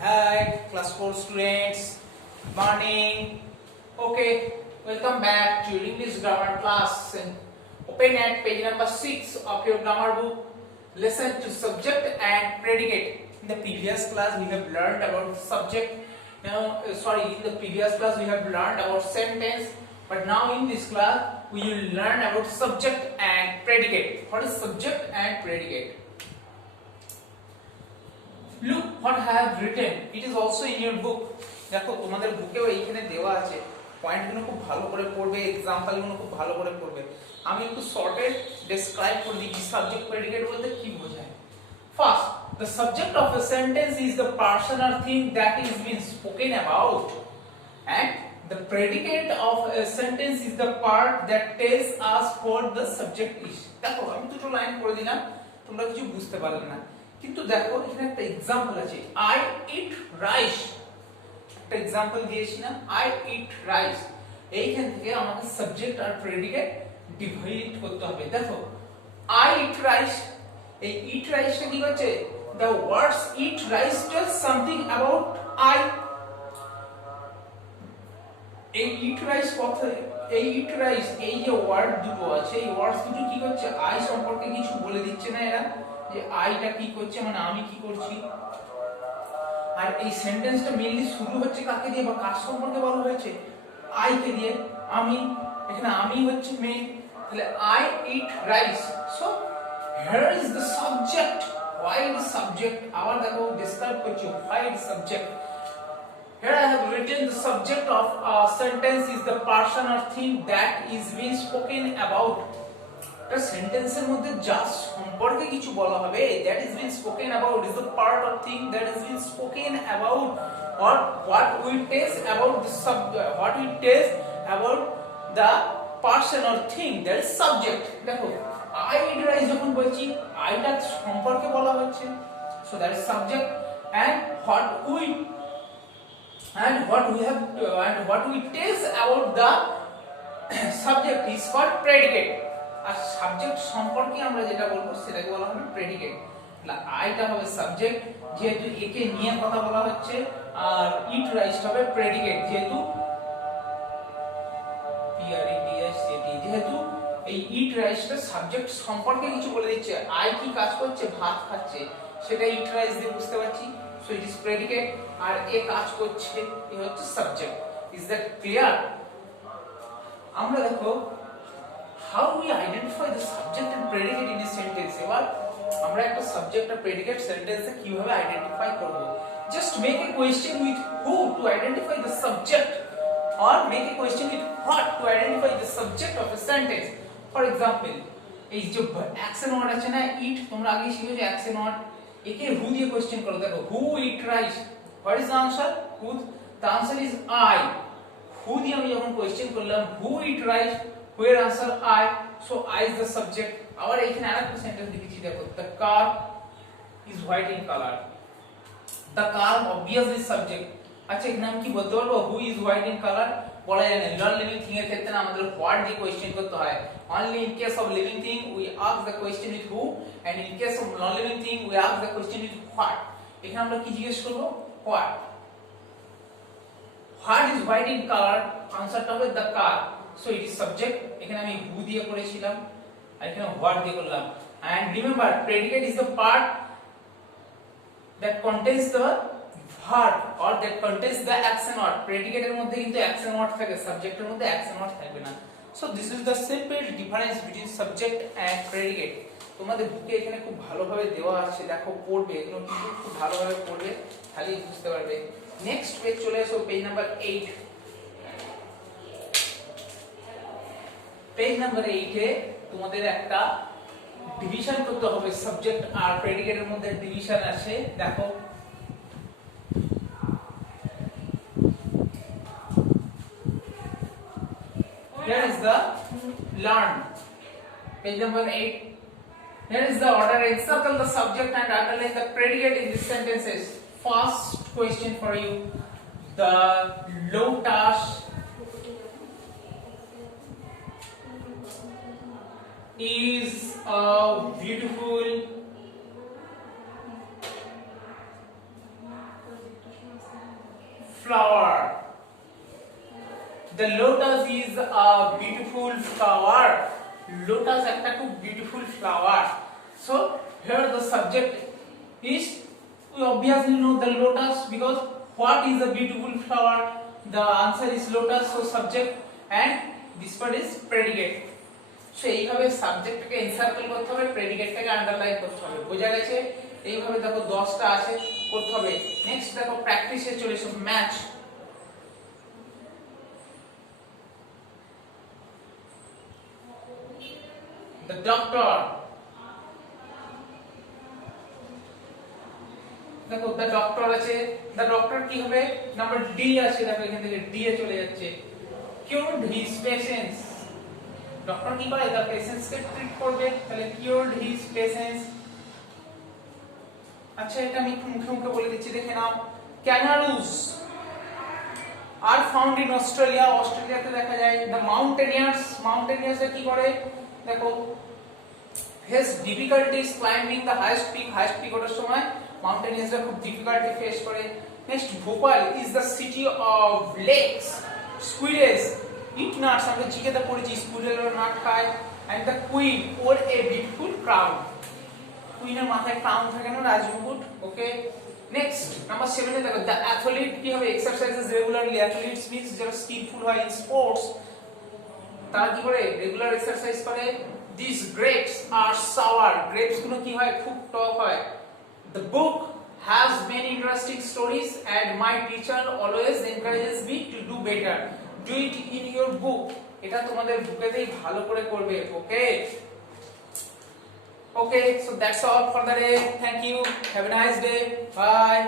Hi, class 4 students. Good morning. Okay, welcome back to your English grammar class. And open at page number 6 of your grammar book. Listen to subject and predicate. In the previous class, we have learned about subject. In the previous class, we have learned about sentence. But now in this class, we will learn about subject and predicate. What is subject and predicate? Look what I have written. It is also in your book. দেখো তোমাদের বুকেও এইখানে দেওয়া আছে, পয়েন্টগুলো খুব ভালো করে পড়বে, এক্সাম্পলগুলো খুব ভালো করে পড়বে। আমি একটু শর্টে ডেসক্রাইব করে দিচ্ছি সাবজেক্ট প্রেডিকেট বলতে কি বোঝায়। First, the subject of a sentence is the person or thing that is being spoken about, and the predicate of a sentence is the part that tells us what the subject is. দেখো আমি দুটো লাইন করে দিলাম, তোমরা কিছু বুঝতে পারলে না, কিন্তু দেখো এখানে একটা एग्जांपल আছে, I eat rice। একটা एग्जांपल দিয়েছি না, I eat rice। এইখান থেকে আমাদের সাবজেক্ট আর প্রেডিকেট ডিভাইড করতে হবে। দেখো I eat rice, এই eat rice টা কি হচ্ছে, the words eat rice tells something about I। এই eat rice কথা, এই eat rice এই যে ওয়ার্ড দুটো আছে, এই ওয়ার্ডস দুটো কি হচ্ছে, I সম্পর্কে কিছু বলে দিচ্ছে না এরা, যে আইটা কি করছে, মানে আমি কি করছি। আর এই সেন্টেন্সটা মেইনলি শুরু হচ্ছে কাকে দিয়ে বা কার সম্পর্কে বলা হয়েছে, আই কে দিয়ে। আমি এখানে আমি হচ্ছে মেইন, তাহলে I eat rice. So here is the subject. Why is subject, আবার দেখো ডেসক্রাইব করছি why is subject. Here I have written the subject of a sentence is the person or thing that is being spoken about. একটা সেন্টেন্সের মধ্যে যা সম্পর্কে কিছু বলা হবে, that is being spoken about is the part of thing that is being spoken about, or what we tell about the subject, what we tell about the person or thing, that is subject। দেখো I eat rice যখন বলছি, আইটা সম্পর্কে বলা হচ্ছে, so that is subject, and what we tell about the subject is called predicate। আর subject সম্পর্কে আমরা যেটা বলবো সেটাকে বলা হবে প্রেডিকেট। আইটা হবে সাবজেক্ট, যেহেতু একে নিয়ে কথা বলা হচ্ছে, আর ইট রাইস হবে প্রেডিকেট, যেহেতু যেহেতু এই ইট রাইসটা সাবজেক্ট সম্পর্কে কিছু বলে দিচ্ছে। আই কি কাজ করছে, ভাত খাচ্ছে, সেটা ইট রাইস দিয়ে বুঝতে পারছি, সো ইট ইজ প্রেডিকেট। আর এ কাজ করছে, এ হচ্ছে সাবজেক্ট। Is that clear? আমরা দেখো how we identify the subject and predicate in a sentence। এবার আমরা একটা সাবজেক্ট আর প্রেডিকেট সেন্টেন্সে কিভাবে আইডেন্টিফাই করব। Just make a question with who to identify the subject, or make a question with what to identify the subject of a sentence। For example এই যে action word আছে না, ইট, তোমরা আগে শিখেছো অ্যাকশন ওয়ার্ড, একে হু দিয়ে কোয়েশ্চেন করো। দেখো who eat rice, what is the answer? Who, the answer is I. Who দিয়ে আমি যখন কোয়েশ্চেন করলাম who eat rice, where answer I, so I is the subject। আবার এখানে আরেকটা সেন্টেন্স লিখেছি, দেখো the car is white in color, the car obviously subject। আচ্ছা এখানে আমি কি বলতে পারবো, who is white in color বলা যায় না। নন লিভিং থিং এর ক্ষেত্রে আমাদের what দিয়ে কোশ্চেন করতে হয়। only in case of living thing we ask the question with who, and in case of non living thing we ask the question with what। এখানে আমরা কি জিজ্ঞেস করব, what। what is white in color, আনসারটা হবে the car, so it is subject। এখানে আমি who দিয়ে করেছিলাম, আর এখানে what দিয়ে করলাম। and remember predicate is the part that contains the verb or that contains the action word। predicate এর মধ্যে কিন্তু action word থাকে, subject এর মধ্যে action word থাকবে না। so this is the simple difference between subject and predicate। তোমাদের বুকে এখানে খুব ভালোভাবে দেওয়া আছে, দেখো পড়বে, এগুলো কিন্তু খুব ভালোভাবে পড়বে, খালি বুঝতে পারবে। নেক্সট পেজ চলে এসো, পেজ নাম্বার 8। পেজ নাম্বার 8 এ তোমাদের একটা ডিভিশন করতে হবে, সাবজেক্ট আর প্রেডিকেটের মধ্যে ডিভিশন আছে। দেখো here is the learn, page number 8। here is the order, encircle the subject and underline the predicate in these sentences। first question for you, the lotus is a beautiful flower. The lotus is a beautiful flower. Lotus একটা খুব beautiful flower. So here the subject is, we obviously know the lotus, because what is a beautiful flower? The answer is lotus. So subject and this part is predicate. So এইভাবে সাবজেক্টটাকে এনসার্কেল করতে হবে, প্রেডিকেটটাকে আন্ডারলাইন করতে হবে। বোঝা গেছে? এইভাবে দেখো 10টা আছে করতে হবে। নেক্সট দেখো প্র্যাকটিসে চলে এসো, ম্যাচ। The doctor, দেখো the doctor আছে, the doctor কি হবে? নাম্বার ডি আছে, দেখো এখান থেকে ডি এ চলে যাচ্ছে। cured his patients, ডক্টর কি করে? the patients কে ট্রিট করবে, তাহলে cured his patients। আচ্ছা এটা আমি একটু মুখে মুখে বলে দিচ্ছি, দেখে নাও। kangaroos are found in Australia, অস্ট্রেলিয়াতে দেখা যায়। the mountaineers, mountaineers কি করে? দেখো face difficulties climbing the highest peak ওঠার সময় mountaineers খুব difficulty ফেস করে। নেক্সট Bhopal is the city of lakes, squirrels eat nuts, আমরা জিকেতে পড়েছি squirrel নাট খায়। and the queen wore a beautiful crown, কুইনের মাথায় ক্রাউন থাকে না, রাজমুকুট। ওকে, নেক্সট নাম্বার 7 এ দেখো the athlete কি হবে? exercises regularly, athletes means যারা স্কিলফুল হয় in sports, তারা কি করে? রেগুলার এক্সারসাইজ করে। these grapes are sour, grapes গুলো কি হয়? খুব টক হয়। the book has many interesting stories and my teacher always encourages me to do better, do it in your book, এটা তোমাদের বুকেতেই ভালো করে করবে। ওকে, okay, so that's all for the day. Thank you, have a nice day, bye.